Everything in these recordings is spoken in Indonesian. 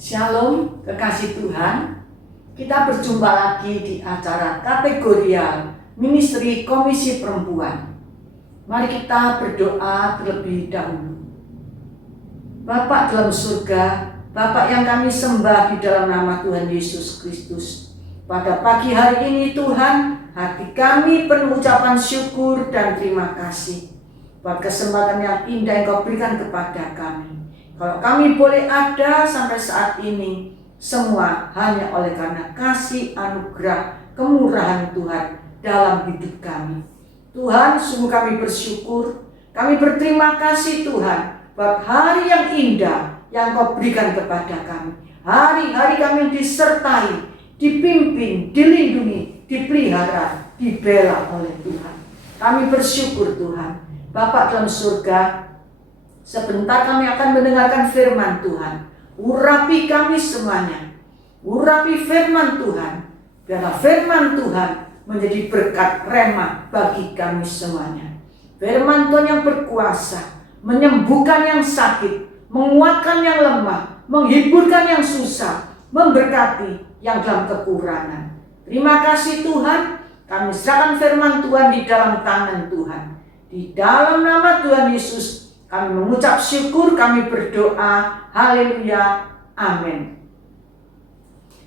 Shalom, kekasih Tuhan. Kita berjumpa lagi di acara kategorial Ministry Komisi Perempuan. Mari kita berdoa terlebih dahulu. Bapa dalam surga, Bapa yang kami sembah di dalam nama Tuhan Yesus Kristus. Pada pagi hari ini Tuhan, hati kami penuh ucapan syukur dan terima kasih buat kesempatan yang indah yang Kau berikan kepada kami. Kalau kami boleh ada sampai saat ini, semua hanya oleh karena kasih anugerah kemurahan Tuhan dalam hidup kami. Tuhan, sungguh kami bersyukur, kami berterima kasih Tuhan buat hari yang indah yang Kau berikan kepada kami. Hari-hari kami yang disertai, dipimpin, dilindungi, dipelihara, dibela oleh Tuhan. Kami bersyukur Tuhan. Bapa dalam surga, sebentar kami akan mendengarkan firman Tuhan. Urapi kami semuanya. Urapi firman Tuhan. Biarlah firman Tuhan menjadi berkat remah bagi kami semuanya. Firman Tuhan yang berkuasa, menyembuhkan yang sakit, menguatkan yang lemah, menghiburkan yang susah, memberkati yang dalam kekurangan. Terima kasih Tuhan. Kami serahkan firman Tuhan di dalam tangan Tuhan. Di dalam nama Tuhan Yesus kami mengucap syukur, kami berdoa, haleluya, amin.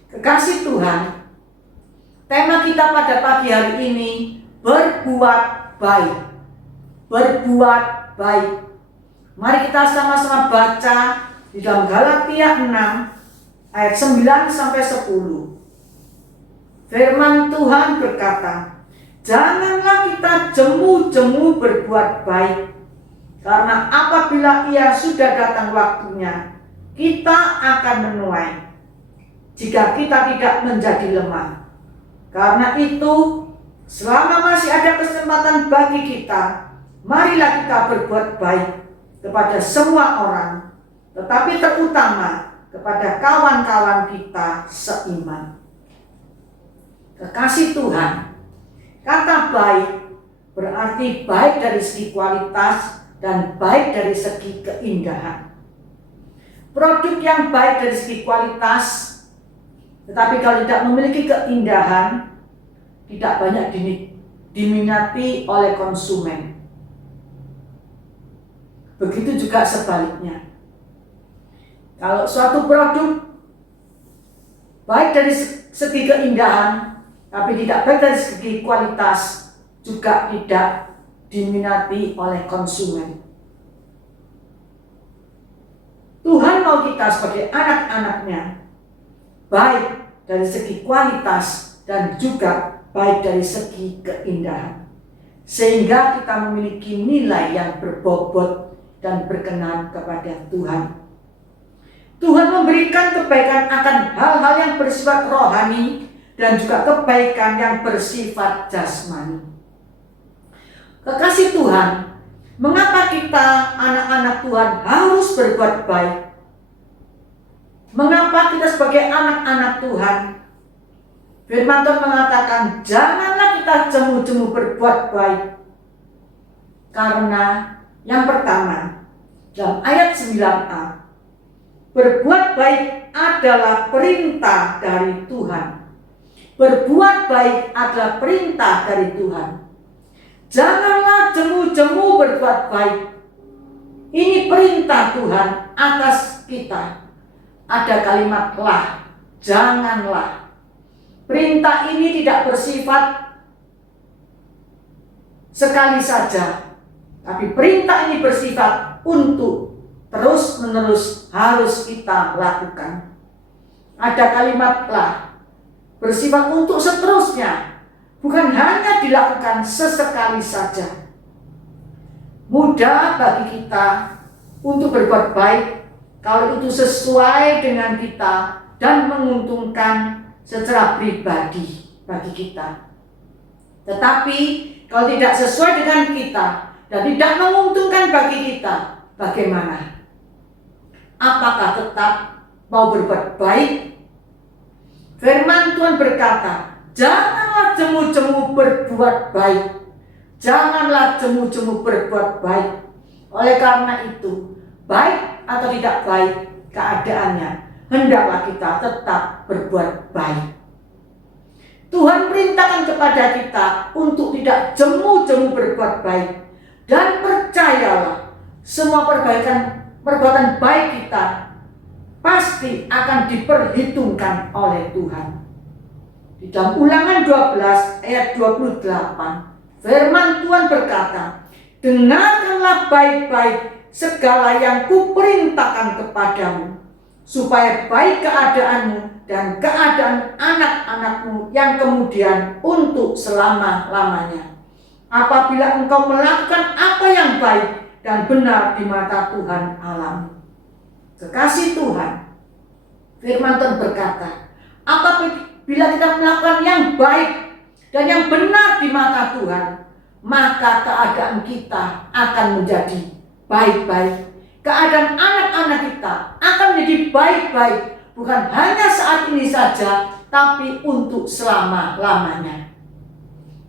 Kekasih Tuhan, tema kita pada pagi hari ini, berbuat baik. Berbuat baik. Mari kita sama-sama baca di dalam Galatia 6 ayat 9-10. Firman Tuhan berkata, janganlah kita jemu-jemu berbuat baik, karena apabila ia sudah datang waktunya, kita akan menuai jika kita tidak menjadi lemah. Karena itu, selama masih ada kesempatan bagi kita, marilah kita berbuat baik kepada semua orang, tetapi terutama kepada kawan-kawan kita seiman. Kekasih Tuhan, kata baik berarti baik dari segi kualitas dan baik dari segi keindahan. Produk yang baik dari segi kualitas, tetapi kalau tidak memiliki keindahan, tidak banyak diminati oleh konsumen. Begitu juga sebaliknya. Kalau suatu produk baik dari segi keindahan, tapi tidak baik dari segi kualitas, juga tidak diminati oleh konsumen. Tuhan mau kita sebagai anak-anaknya baik dari segi kualitas dan juga baik dari segi keindahan, sehingga kita memiliki nilai yang berbobot dan berkenan kepada Tuhan. Tuhan memberikan kebaikan akan hal-hal yang bersifat rohani dan juga kebaikan yang bersifat jasmani. Kekasih Tuhan, mengapa kita anak-anak Tuhan harus berbuat baik? Mengapa kita sebagai anak-anak Tuhan? Firman Tuhan mengatakan, janganlah kita jemu-jemu berbuat baik. Karena yang pertama, dalam ayat 9a, berbuat baik adalah perintah dari Tuhan. Berbuat baik adalah perintah dari Tuhan. Janganlah jemu-jemu berbuat baik. Ini perintah Tuhan atas kita. Ada kalimat lah, janganlah. Perintah ini tidak bersifat sekali saja, tapi perintah ini bersifat untuk terus-menerus harus kita lakukan. Ada kalimat lah, bersifat untuk seterusnya, bukan hanya dilakukan sesekali saja. Mudah bagi kita untuk berbuat baik kalau itu sesuai dengan kita dan menguntungkan secara pribadi bagi kita. Tetapi kalau tidak sesuai dengan kita dan tidak menguntungkan bagi kita, bagaimana? Apakah tetap mau berbuat baik? Firman Tuhan berkata, janganlah jemu-jemu berbuat baik. Janganlah jemu-jemu berbuat baik. Oleh karena itu, baik atau tidak baik keadaannya, hendaklah kita tetap berbuat baik. Tuhan perintahkan kepada kita untuk tidak jemu-jemu berbuat baik. Dan percayalah, semua perbuatan baik kita pasti akan diperhitungkan oleh Tuhan. Di dalam Ulangan 12 ayat 28, firman Tuhan berkata, dengarkanlah baik-baik segala yang kuperintahkan kepadamu, supaya baik keadaanmu dan keadaan anak-anakmu yang kemudian untuk selama-lamanya. Apabila engkau melakukan apa yang baik dan benar di mata Tuhan Allahmu. Kekasih Tuhan, firman Tuhan berkata, apabila kita melakukan yang baik dan yang benar di mata Tuhan, maka keadaan kita akan menjadi baik-baik. Keadaan anak-anak kita akan menjadi baik-baik, bukan hanya saat ini saja, tapi untuk selama-lamanya.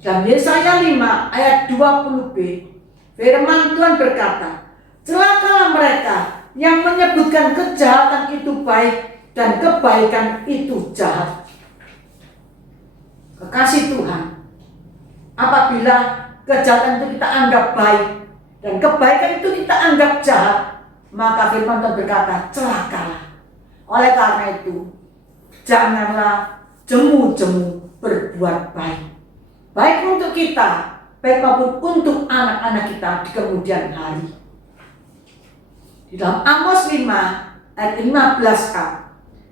Dalam Yesaya 5 ayat 20b, firman Tuhan berkata, celakalah mereka yang menyebutkan kejahatan itu baik dan kebaikan itu jahat. Kekasih Tuhan, apabila kejahatan itu kita anggap baik dan kebaikan itu kita anggap jahat, maka firman Tuhan berkata, celakalah. Oleh karena itu, janganlah jemu-jemu berbuat baik. Baik untuk kita, baik maupun untuk anak-anak kita di kemudian hari. Di dalam Amos 5 ayat 15a,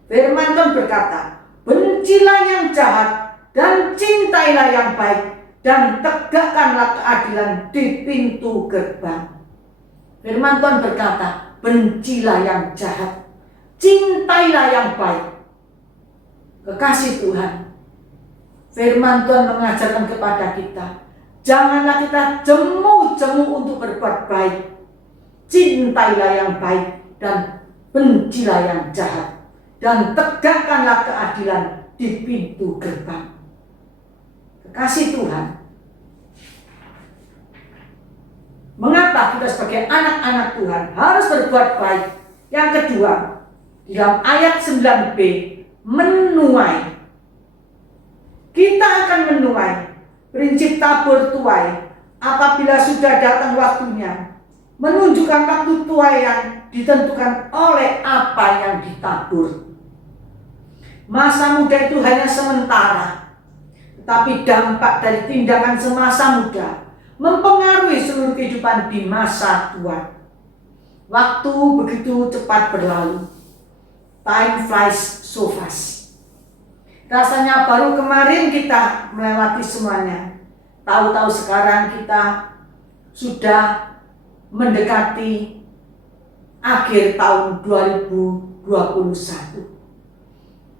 firman Tuhan berkata, bencilah yang jahat dan cintailah yang baik, dan tegakkanlah keadilan di pintu gerbang. Firman Tuhan berkata, bencilah yang jahat, cintailah yang baik. Kekasih Tuhan, firman Tuhan mengajarkan kepada kita, janganlah kita jemu-jemu untuk berbuat baik. Cintailah yang baik dan bencilah yang jahat, dan tegakkanlah keadilan di pintu gerbang. Kekasih Tuhan, mengapa kita sebagai anak-anak Tuhan harus berbuat baik? Yang kedua, di dalam ayat 9b, menuai. Kita akan menuai prinsip tabur tuai apabila sudah datang waktunya, menunjukkan waktu tuai yang ditentukan oleh apa yang ditabur. Masa muda itu hanya sementara, tetapi dampak dari tindakan semasa muda mempengaruhi seluruh kehidupan di masa tua. Waktu begitu cepat berlalu. Time flies so fast. Rasanya baru kemarin kita melewati semuanya. Tahu-tahu sekarang kita sudah mendekati akhir tahun 2021.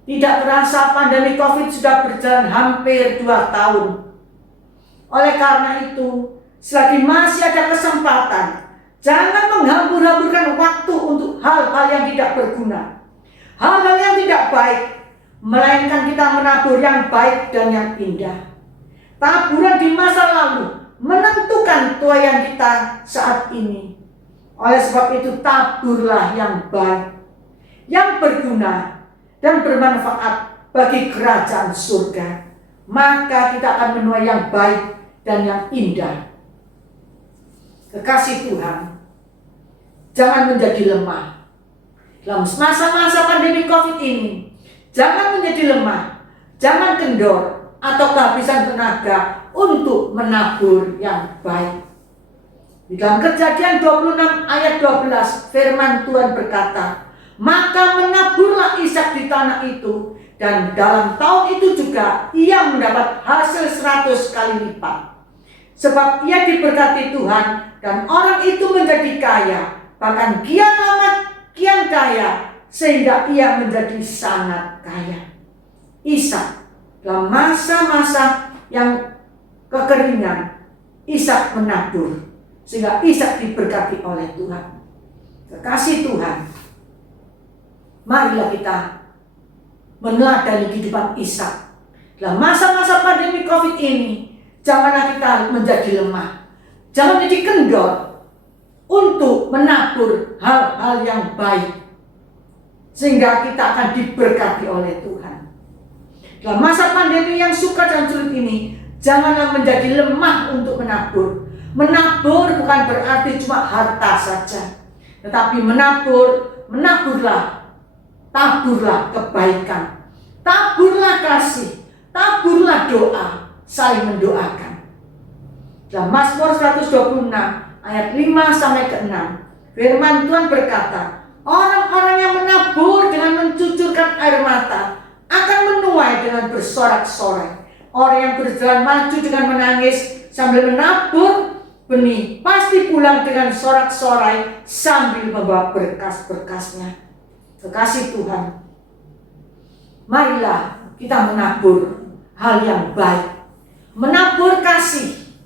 Tidak terasa pandemi COVID sudah berjalan hampir 2 tahun. Oleh karena itu, selagi masih ada kesempatan, jangan menghambur-hamburkan waktu untuk hal-hal yang tidak berguna, hal-hal yang tidak baik, melainkan kita menabur yang baik dan yang indah. Taburan di masa lalu menentukan tuaian kita saat ini. Oleh sebab itu, taburlah yang baik, yang berguna dan bermanfaat bagi kerajaan surga. Maka kita akan menuai yang baik dan yang indah. Kekasih Tuhan, jangan menjadi lemah. Dalam masa-masa pandemi COVID ini, jangan menjadi lemah, jangan kendor atau kehabisan tenaga untuk menabur yang baik. Di dalam Kejadian 26 ayat 12, firman Tuhan berkata, maka menaburlah Ishak di tanah itu, dan dalam tahun itu juga ia mendapat hasil 100 kali lipat. Sebab ia diberkati Tuhan, dan orang itu menjadi kaya, bahkan kian lama kian kaya, sehingga ia menjadi sangat kaya. Ishak, dalam masa-masa yang kekeringan, Ishak menabur, sehingga Ishak diberkati oleh Tuhan. Kekasih Tuhan, marilah kita meneladani kehidupan Ishak. Dalam masa-masa pandemi COVID ini, janganlah kita menjadi lemah, jangan menjadi kendor untuk menabur hal-hal yang baik. sehingga kita akan diberkati oleh Tuhan. Dalam masa pandemi yang sukar dan sulit ini, janganlah menjadi lemah untuk menabur. Menabur bukan berarti cuma harta saja, tetapi menaburlah, taburlah kebaikan, taburlah kasih, taburlah doa, saling mendoakan. Dalam Mazmur 126 ayat 5-6, firman Tuhan berkata, orang-orang yang menabur dengan mencucurkan air mata akan menuai dengan bersorak-sorai. Orang yang berjalan maju dengan menangis sambil menabur benih pasti pulang dengan sorak-sorai sambil membawa berkas-berkasnya. Kekasih Tuhan, marilah kita menabur hal yang baik, menabur kasih,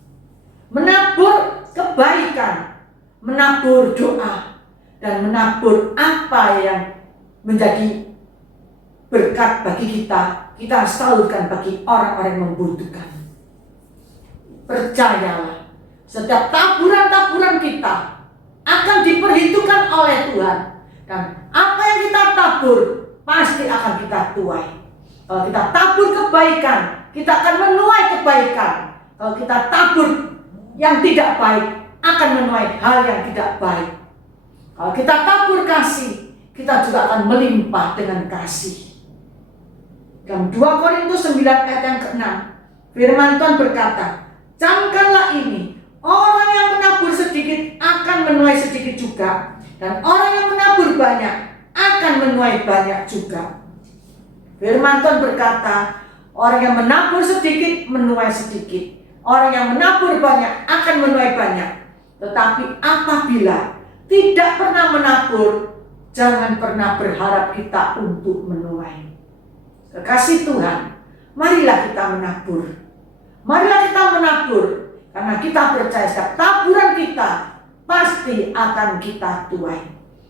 menabur kebaikan, menabur doa, dan menabur apa yang menjadi berkat bagi kita salurkan bagi orang-orang yang membutuhkan. Percayalah, setiap taburan-taburan kita akan diperhitungkan oleh Tuhan, dan apa yang kita tabur pasti akan kita tuai. Kalau kita tabur kebaikan, kita akan menuai kebaikan. Kalau kita tabur yang tidak baik, akan menuai hal yang tidak baik. Kalau kita tabur kasih, kita juga akan melimpah dengan kasih. Dalam 2 Korintus 9 ayat yang ke-6, firman Tuhan berkata, camkanlah ini, orang yang menabur sedikit akan menuai sedikit juga, dan orang yang menabur banyak akan menuai banyak juga. Firman Tuhan berkata, orang yang menabur sedikit menuai sedikit, orang yang menabur banyak akan menuai banyak. Tetapi apabila tidak pernah menabur, jangan pernah berharap kita untuk menuai. Kekasih Tuhan, marilah kita menabur. Marilah kita menabur, karena kita percaya setiap taburan kita pasti akan kita tuai.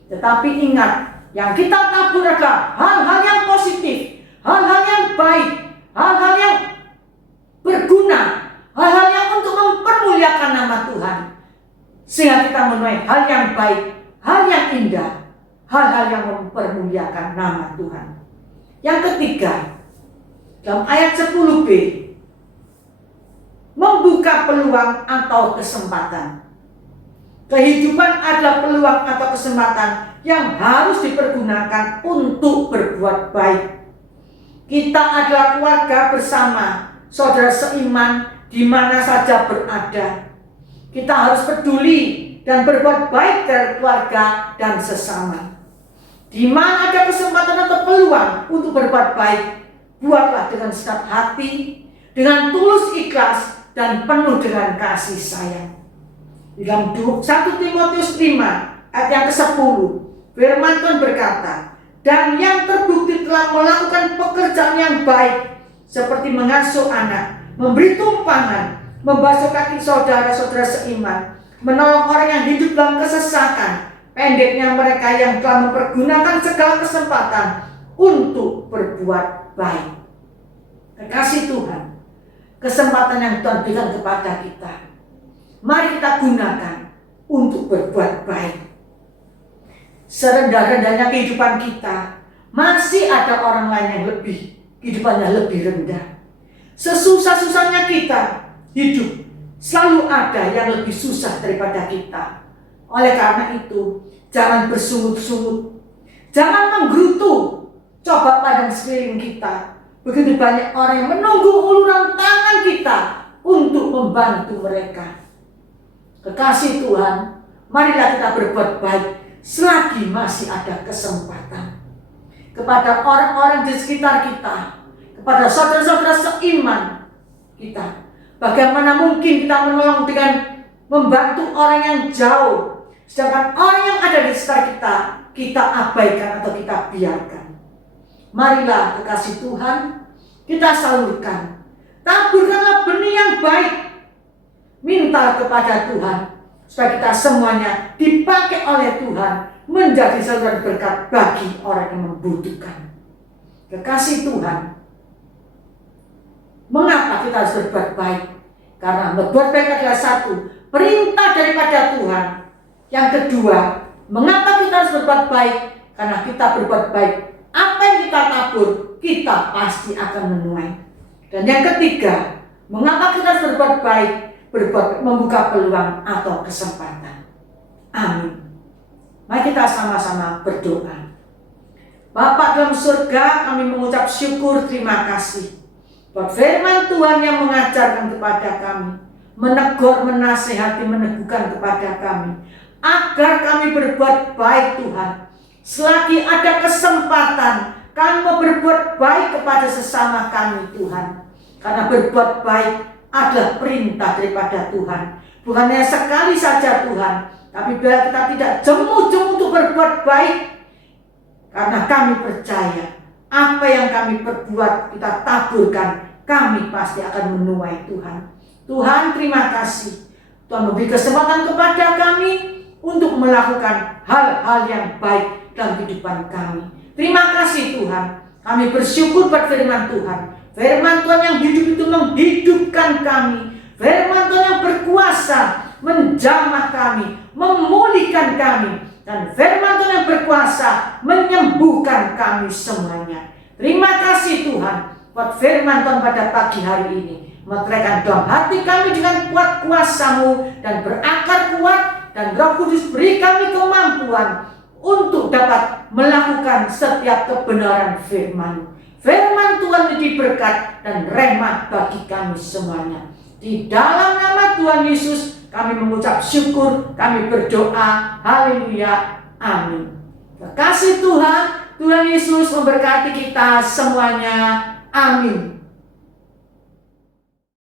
Tetapi ingat, yang kita tabur adalah hal-hal yang positif, hal-hal yang baik, hal-hal yang berguna, hal-hal yang untuk mempermuliakan nama Tuhan. Sehingga kita menuai hal yang baik, hal yang indah, hal-hal yang mempermuliakan nama Tuhan. Yang ketiga, dalam ayat 10b, membuka peluang atau kesempatan. Kehidupan adalah peluang atau kesempatan yang harus dipergunakan untuk berbuat baik. Kita adalah keluarga bersama, saudara seiman di mana saja berada. Kita harus peduli dan berbuat baik dari keluarga dan sesama. Di mana ada kesempatan atau peluang untuk berbuat baik, buatlah dengan segenap hati, dengan tulus ikhlas, dan penuh dengan kasih sayang. Di dalam 1 Timotius 5 ayat yang ke-10, firman Tuhan berkata, dan yang terbukti telah melakukan pekerjaan yang baik, seperti mengasuh anak, memberi tumpangan, membasuh kaki saudara-saudara seiman, menolong orang yang hidup dalam kesesakan, pendeknya mereka yang telah mempergunakan segala kesempatan untuk berbuat baik. Kekasih Tuhan, kesempatan yang Tuhan berikan kepada kita, mari kita gunakan untuk berbuat baik. Serendah-rendahnya kehidupan kita, masih ada orang lain yang kehidupannya lebih rendah. Sesusah-susahnya kita hidup, selalu ada yang lebih susah daripada kita. Oleh karena itu, jangan bersungut-sungut, jangan menggerutu. Coba pandang sekeliling kita, begitu banyak orang yang menunggu uluran tangan kita untuk membantu mereka. Kekasih Tuhan, marilah kita berbuat baik selagi masih ada kesempatan. Kepada orang-orang di sekitar kita, kepada saudara-saudara seiman kita, bagaimana mungkin kita menolong dengan membantu orang yang jauh, sedangkan orang yang ada di sekitar kita abaikan atau kita biarkan. Marilah kekasih Tuhan, kita salurkan, taburkanlah benih yang baik, minta kepada Tuhan supaya kita semuanya dipakai oleh Tuhan menjadi saluran berkat bagi orang yang membutuhkan. Kekasih Tuhan, mengapa kita harus berbuat baik? Karena berbuat baik adalah satu, perintah daripada Tuhan. Yang kedua, mengapa kita harus berbuat baik? Karena kita berbuat baik, apa yang kita tabur, kita pasti akan menuai. Dan yang ketiga, mengapa kita harus berbuat baik? Membuka peluang atau kesempatan. Amin. Mari kita sama-sama berdoa. Bapa dalam surga, kami mengucap syukur, terima kasih buat firman Tuhan yang mengajarkan kepada kami, menegur, menasihati, meneguhkan kepada kami, agar kami berbuat baik Tuhan. Selagi ada kesempatan, kami mau berbuat baik kepada sesama kami Tuhan. Karena berbuat baik adalah perintah daripada Tuhan. Bukan hanya sekali saja Tuhan, tapi biar kita tidak jemu-jemu untuk berbuat baik. Karena kami percaya apa yang kami perbuat, kita taburkan, kami pasti akan menuai Tuhan. Tuhan, terima kasih. Tuhan memberi kesempatan kepada kami untuk melakukan hal-hal yang baik dalam kehidupan kami. Terima kasih Tuhan. Kami bersyukur pada firman Tuhan. Firman Tuhan yang hidup itu menghidupkan kami. Firman Tuhan yang berkuasa menjamah kami, memulihkan kami. Dan firman Tuhan yang berkuasa menyembuhkan kami semuanya. Terima kasih Tuhan buat firman Tuhan pada pagi hari ini. Meteraikan dalam hati kami dengan kuat kuasa-Mu dan berakar kuat. Dan Roh Kudus beri kami kemampuan untuk dapat melakukan setiap kebenaran firman. Firman Tuhan menjadi berkat dan rahmat bagi kami semuanya. Di dalam nama Tuhan Yesus kami mengucap syukur, kami berdoa, haleluya, amin. Terima kasih Tuhan, Tuhan Yesus memberkati kita semuanya, amin.